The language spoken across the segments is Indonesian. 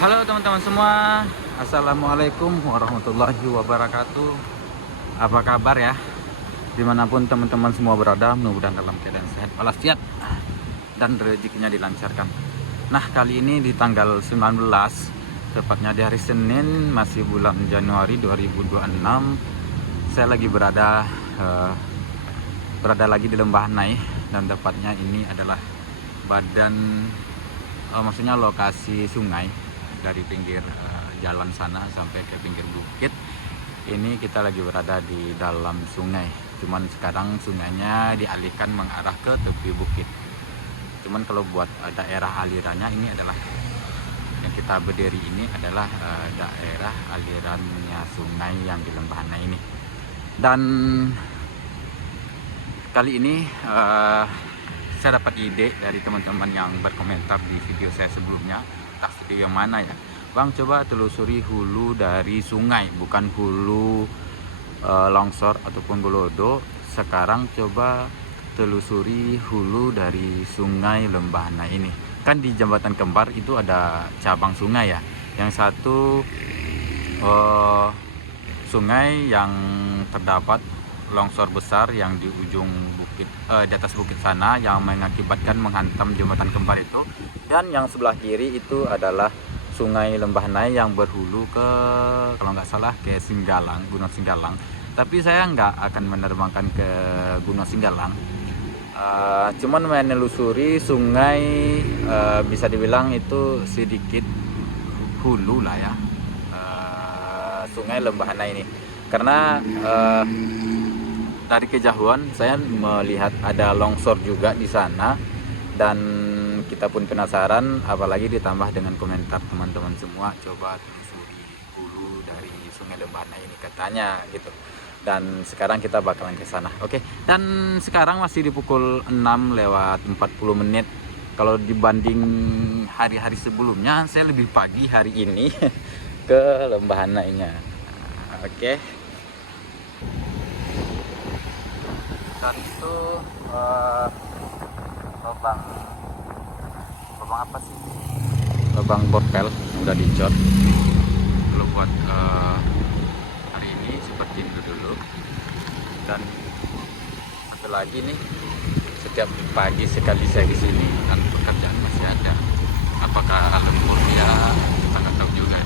Halo teman-teman semua, Assalamualaikum warahmatullahi wabarakatuh. Apa kabar ya? Dimanapun teman-teman semua berada, mudah-mudahan dalam keadaan sehat walafiat dan rezekinya dilancarkan. Nah, kali ini di tanggal 19, tepatnya di hari Senin, masih bulan Januari 2026. Saya lagi berada lagi di Lembah Nai, dan tepatnya ini adalah maksudnya lokasi sungai. Dari pinggir jalan sana sampai ke pinggir bukit ini kita lagi berada di dalam sungai. Cuman sekarang sungainya dialihkan mengarah ke tepi bukit. Cuman kalau buat daerah alirannya, ini adalah yang kita berdiri ini adalah daerah alirannya sungai yang di Lembah Nai ini. Dan kali ini saya dapat ide dari teman-teman yang berkomentar di video saya sebelumnya. Video yang mana ya Bang, coba telusuri hulu dari sungai, bukan hulu longsor ataupun Golodo. Sekarang coba telusuri hulu dari sungai Lembah Nai ini. Kan di Jembatan Kembar itu ada cabang sungai ya. Yang satu sungai yang terdapat longsor besar yang di ujung bukit, di atas bukit sana, yang mengakibatkan menghantam Jembatan Kembar itu. Dan yang sebelah kiri itu adalah sungai Lembah Nai yang berhulu ke, kalau nggak salah, ke Singgalang, Gunung Singgalang. Tapi saya nggak akan menerbangkan ke Gunung Singgalang. Cuman menelusuri sungai, bisa dibilang itu sedikit hulu lah ya, sungai Lembah Nai ini. Karena dari kejauhan saya melihat ada longsor juga di sana, dan kita pun penasaran, apalagi ditambah dengan komentar teman-teman semua, coba telusuri hulu dari sungai Lembah Nai ini katanya gitu. Dan sekarang kita bakalan ke sana. Oke. Dan sekarang masih di pukul 6:40. Kalau dibanding hari-hari sebelumnya, saya lebih pagi hari ini ke Lembah Nai-nya. Oke. Dan itu lubang apa sih? Lubang borpel udah dicor. Kalau buat hari ini seperti itu dulu. Dan satu lagi nih, setiap pagi sekali saya ke sini dan pekerjaan masih ada. Apakah lembur ya, kita nggak tahu juga.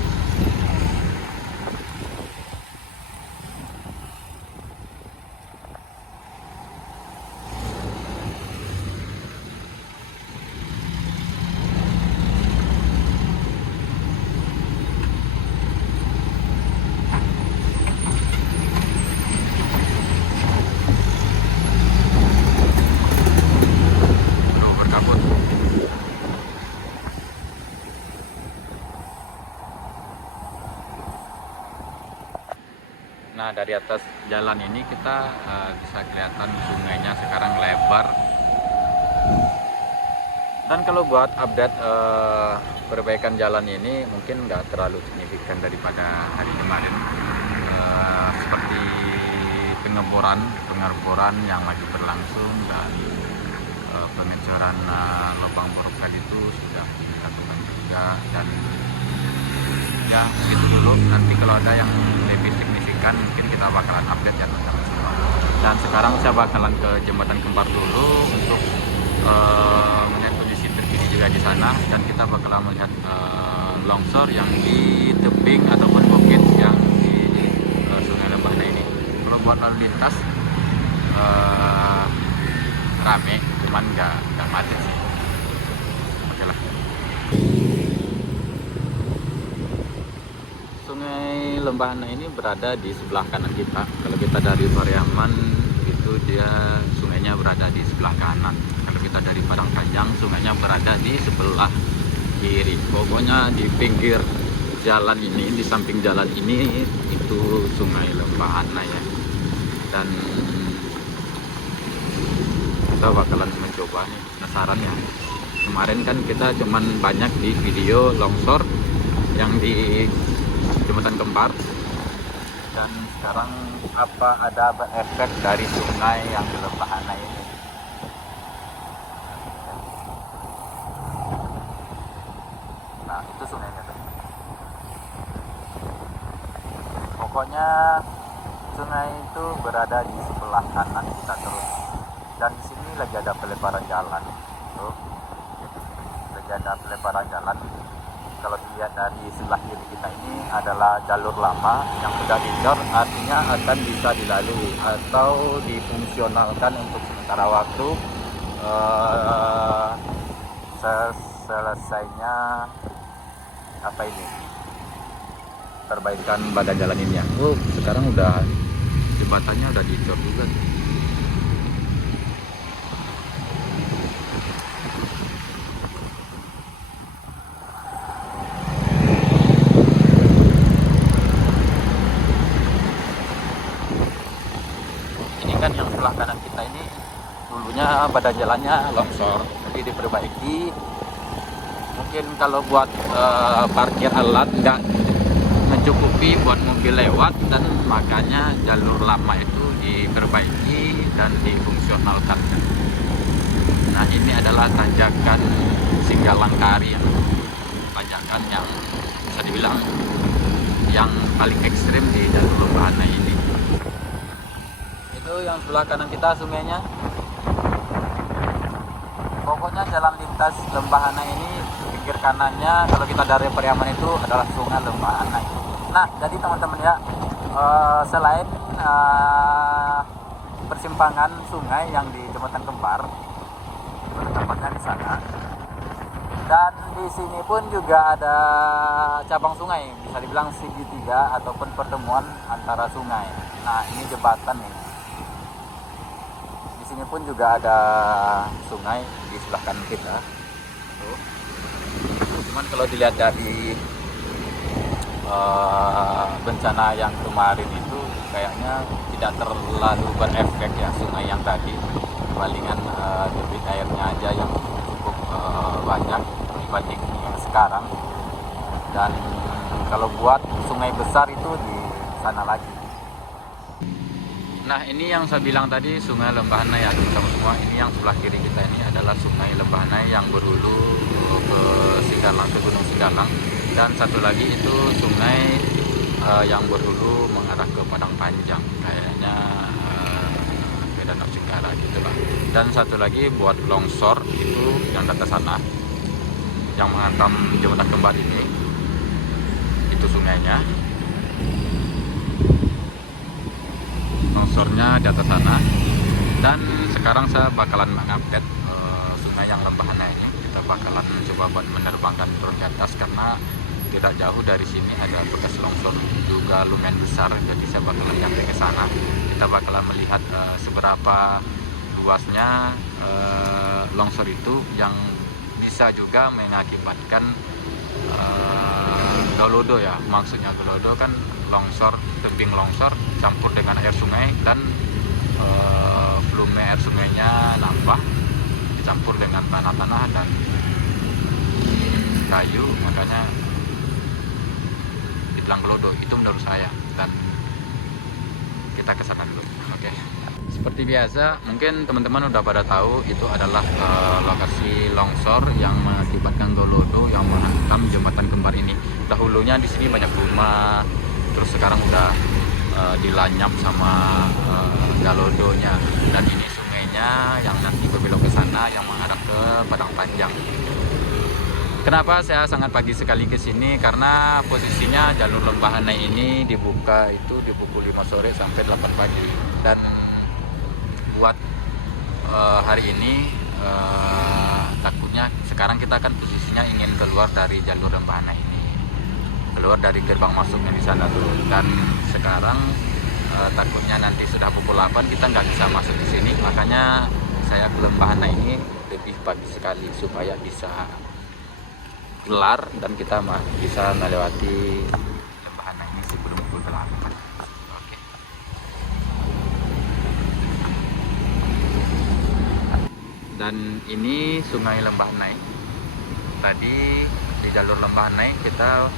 Nah, dari atas jalan ini kita bisa kelihatan sungainya sekarang lebar. Dan kalau buat update perbaikan jalan ini mungkin nggak terlalu signifikan daripada hari kemarin. Seperti pengeboran yang masih berlangsung, dan pengecoran lubang borpel itu sudah dilakukan juga. Dan ya gitu dulu, nanti kalau ada yang lebih signifikan mungkin kita bakalan update ya teman-teman semua. Dan sekarang saya bakalan ke Jembatan Kembar dulu untuk melihat kondisi terkini juga di sana, dan kita bakalan melihat longsor yang di tebing ataupun bukit yang di sungai Lembah Nai ini. Kalau buat lalu lintas rame, cuman nggak macet sih. Oke lah. Sungai Lembah Nai ini berada di sebelah kanan kita. Kalau kita dari Pariaman itu dia sungainya berada di sebelah kanan. Kalau kita dari Padangpanjang, sungainya berada di sebelah kiri. Pokoknya di pinggir jalan ini, di samping jalan ini itu sungai Lembah Nai ya. Dan kita bakalan mencoba nih, penasaran ya. Kemarin kan kita cuman banyak di video longsor yang di Jembatan Kembar, dan sekarang apa ada efek dari sungai yang di Lembah Nai ini. Nah, itu sungainya tuh. Pokoknya sungai itu berada di sebelah kanan kita terus, dan di sini lagi ada pelebaran jalan. Tuh, lagi ada pelebaran jalan. Kalau dilihat dari sebelah kiri kita ini adalah jalur lama yang sudah dicor, artinya akan bisa dilalui atau difungsionalkan untuk sementara waktu selesainya apa ini, perbaikan badan jalan ini ya. Sekarang udah jembatannya udah dicor juga. Ini kan yang sebelah kanan kita ini dulunya badan jalannya longsor, jadi diperbaiki. Mungkin kalau buat parkir alat nggak mencukupi buat mobil lewat, dan makanya jalur lama itu diperbaiki dan difungsionalkan. Nah, ini adalah tanjakan Singgalangkari, tanjakan yang bisa dibilang yang paling ekstrim di jalur Lembahana ini. Itu yang sebelah kanan kita sungainya. Pokoknya jalan lintas Lembahana ini, pinggir kanannya kalau kita dari Pariaman itu adalah sungai Lembahana. Nah, jadi teman-teman ya, selain persimpangan sungai yang di Jembatan Kembar, tempatnya di sana, dan di sini pun juga ada cabang sungai, bisa dibilang segitiga ataupun pertemuan antara sungai. Nah, ini jembatan nih. Di sini pun juga ada sungai di sebelah kanan kita. Tuh. Cuman kalau dilihat dari bencana yang kemarin itu kayaknya tidak terlalu berefek ya sungai yang tadi. Palingan debit airnya aja yang cukup banyak dibanding sekarang. Dan kalau buat sungai besar itu di sana lagi. Nah, ini yang saya bilang tadi sungai Lembahana ya teman-teman semua. Ini yang sebelah kiri kita ini adalah sungai Lembahana yang berhulu ke Singgalang, ke Gunung Singgalang. Dan satu lagi itu sungai yang berhulu mengarah ke Padang Panjang, kayaknya ke Danau Cengkara gitu lah. Dan satu lagi buat longsor itu yang ke sana, yang menghantam Jembatan Kembar ini, itu sungainya. Longsornya di atas sana. Dan sekarang saya bakalan mengupdate sungai yang Lembahana ini. Kita bakalan coba buat menerbangkan drone ke atas, karena tidak jauh dari sini ada bekas longsor juga lumayan besar. Jadi saya bakalan nyampe ke sana. Kita bakalan melihat seberapa luasnya longsor itu, yang bisa juga mengakibatkan galodo ya. Maksudnya galodo kan longsor, tebing longsor campur dengan air sungai, dan volume air sungainya nambah dicampur dengan tanah-tanah dan kayu, makanya dibilang galodo itu menurut saya. Dan kita kesana dulu. Oke. Seperti biasa, mungkin teman-teman udah pada tahu itu adalah lokasi longsor yang mengakibatkan galodo yang menghantam Jembatan Kembar ini. Dahulunya di sini banyak rumah, terus sekarang udah dilanyap sama galodonya. Dan ini sungainya yang nanti berbelok ke sana yang mengarah ke Padang Panjang. Kenapa saya sangat pagi sekali ke sini? Karena posisinya jalur Lembahana ini dibuka itu di pukul 5 sore sampai 8 pagi. Dan buat hari ini takutnya sekarang kita kan posisinya ingin keluar dari jalur Lembahana ini, keluar dari gerbang masuknya di sana dulu. Dan sekarang takutnya nanti sudah pukul 8 kita nggak bisa masuk ke sini, makanya saya ke Lembahana ini lebih pagi sekali supaya bisa kelar dan kita bisa melewati Lembahana ini sebelum pukul 8. Oke. Dan ini sungai Lembahana. Tadi di jalur Lembahana kita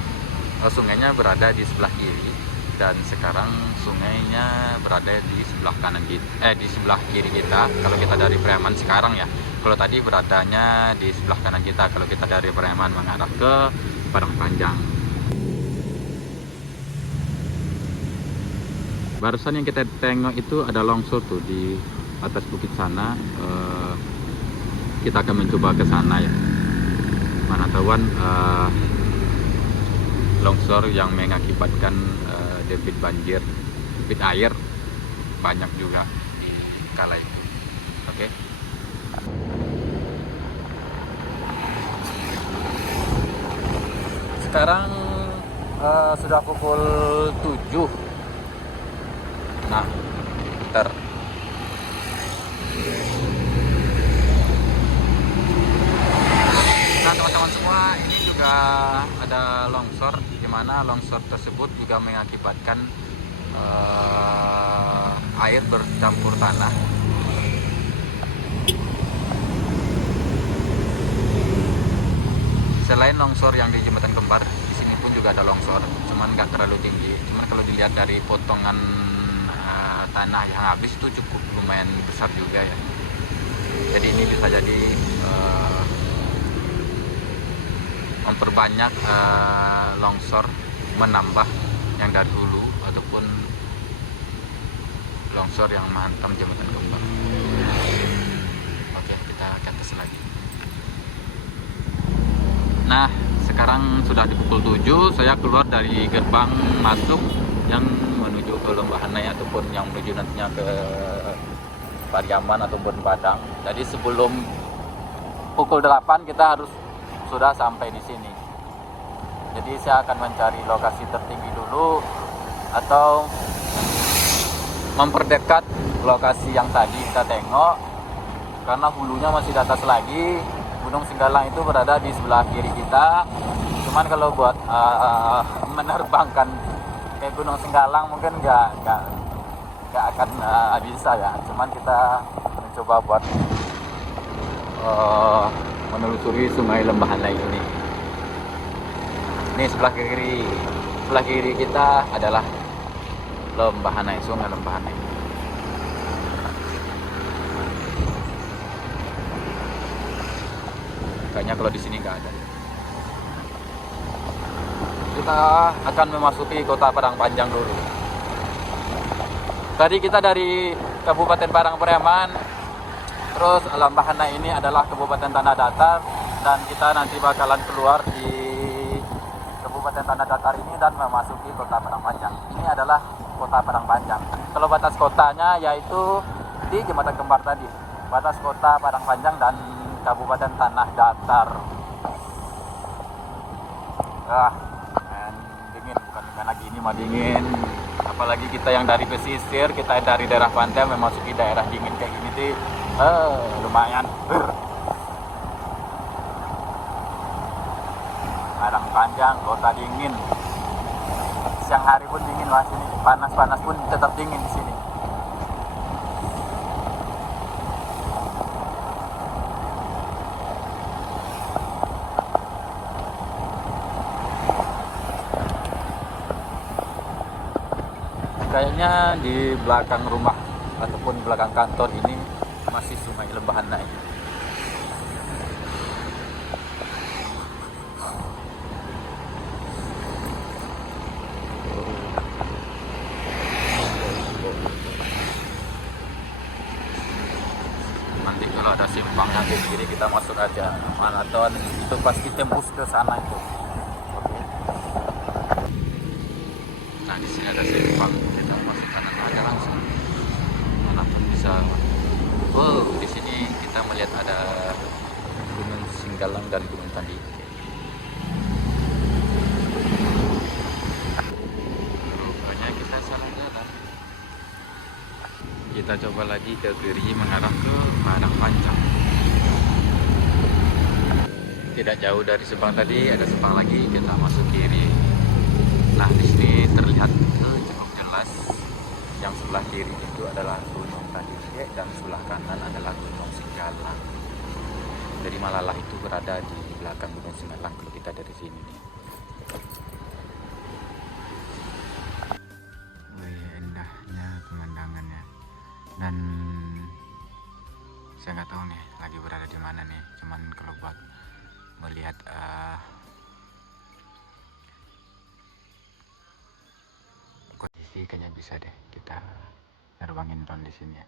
sungainya berada di sebelah kiri, dan sekarang sungainya berada di sebelah kanan kita, di sebelah kiri kita kalau kita dari Pariaman sekarang ya. Kalau tadi beradanya di sebelah kanan kita kalau kita dari Pariaman mengarah ke Padang Panjang. Barusan yang kita tengok itu ada longsor tuh di atas bukit sana. Kita akan mencoba ke sana ya. Mana tahuan longsor yang mengakibatkan debit banjir, debit air banyak juga di kala itu. Oke. Sekarang sudah pukul 7. Nah, ntar teman-teman semua, ini juga ada longsor, di mana longsor tersebut juga mengakibatkan air bercampur tanah. Selain longsor yang di Jembatan Kembar, di sini pun juga ada longsor, cuman nggak terlalu tinggi. Cuman kalau dilihat dari potongan tanah yang habis itu cukup lumayan besar juga ya. Jadi ini bisa jadi memperbanyak longsor, menambah yang dari hulu ataupun longsor yang menghantam Jembatan Kembar. Oke, kita ke atas lagi. Nah, sekarang sudah di pukul 7, saya keluar dari gerbang masuk yang menuju ke Lembah Hanai ataupun yang menuju nantinya ke Pariaman ataupun Padang. Jadi sebelum pukul 8 kita harus sudah sampai di sini. Jadi saya akan mencari lokasi tertinggi dulu atau memperdekat lokasi yang tadi kita tengok, karena hulunya masih di atas lagi. Gunung Singgalang itu berada di sebelah kiri kita. Cuman kalau buat menerbangkan ke Gunung Singgalang mungkin nggak akan bisa ya. Cuman kita mencoba buat menelusuri Sungai Lembah Hanai ini. Ini sebelah kiri kita adalah Lembah Hanai, Sungai Lembah Hanai. Kayaknya kalau di sini nggak ada. Kita akan memasuki Kota Padang Panjang dulu. Tadi kita dari Kabupaten Padang Pariaman, terus Lembah Hanai ini adalah Kabupaten Tanah Datar, dan kita nanti bakalan keluar di Kabupaten Tanah Datar ini dan memasuki Kota Padang Panjang. Ini adalah Kota Padang Panjang. Kalau batas kotanya yaitu di Jembatan Kembar tadi, batas Kota Padang Panjang dan Kabupaten Tanah Datar. Dingin, bukan dingin lagi, ini mah dingin. Apalagi kita yang dari pesisir, kita dari daerah pantai memasuki daerah dingin kayak gini sih, lumayan. Padang Panjang, kota dingin. Siang hari pun dingin lah sini, panas-panas pun tetap dingin di sini. Kayaknya di belakang rumah ataupun belakang kantor ini masih Sungai Lembah Hanai. Nanti kalau ada simpangnya ke kiri kita masuk aja. Maraton itu pasti tembus ke sana itu. Oke. Nah, di sini ada simpang. Aja langsung manapun bisa. Di sini kita melihat ada Gunung Singgalang dan Gunung Tandike. Rupanya kita salah jalan. Kita coba lagi ke kiri mengarah ke Padang Panjang. Tidak jauh dari Sebang tadi, ada Sebang lagi, kita masuk kiri. Nah, di sini terlihat cukup jelas. Yang sebelah kiri itu adalah Gunung Tandike dan sebelah kanan adalah Gunung Singgalang. Jadi Malalah itu berada di belakang Gunung Singgalang kalau kita dari sini nih. Wih, indahnya pemandangannya. Dan saya nggak tahu nih lagi berada di mana nih. Cuman kalau buat melihat kondisi sih kayaknya bisa deh kita nerbangin drone di sini ya.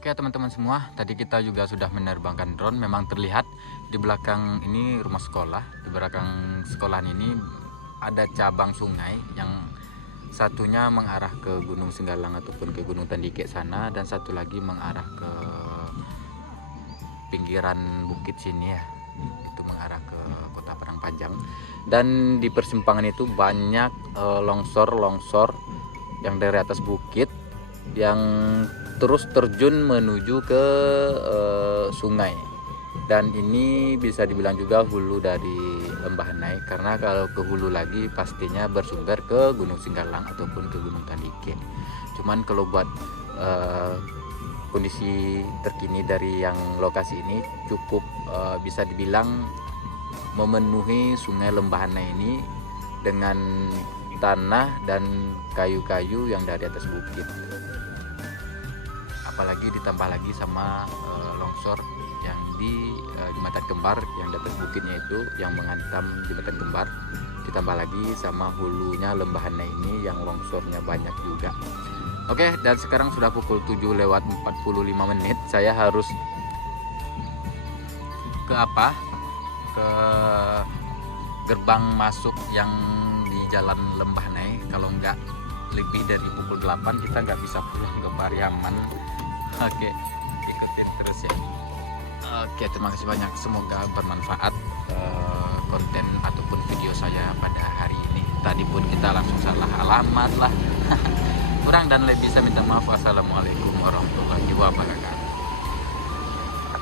Oke teman-teman semua, tadi kita juga sudah menerbangkan drone. Memang terlihat di belakang ini rumah sekolah. Di belakang sekolahan ini ada cabang sungai yang satunya mengarah ke Gunung Singgalang ataupun ke Gunung Tandike sana, dan satu lagi mengarah ke pinggiran bukit sini ya, itu mengarah ke Kota Padang Panjang. Dan di persimpangan itu banyak longsor-longsor yang dari atas bukit yang terus terjun menuju ke sungai. Dan ini bisa dibilang juga hulu dari Lembah Hanai, karena kalau ke hulu lagi pastinya bersumber ke Gunung Singgalang ataupun ke Gunung Tandike. Cuman kalau buat kondisi terkini dari yang lokasi ini cukup bisa dibilang memenuhi sungai Lembah Hanai ini dengan tanah dan kayu-kayu yang dari atas bukit. Apalagi ditambah lagi sama longsor yang di Jembatan Kembar yang di atas bukitnya itu yang menghantam Jembatan Kembar, ditambah lagi sama hulunya Lembah Hanai ini yang longsornya banyak juga. Oke, dan sekarang sudah pukul 7:45. Saya harus ke ke gerbang masuk yang di Jalan Lembah Hanai. Kalau nggak lebih dari pukul 8 kita nggak bisa pulang ke Pariaman. Oke, ikutin terus ya. Oke, terima kasih banyak. Semoga bermanfaat konten ataupun video saya pada hari ini. Tadi pun kita langsung salah alamat lah. Kurang dan lebih saya minta maaf. Wassalamualaikum warahmatullahi wabarakatuh.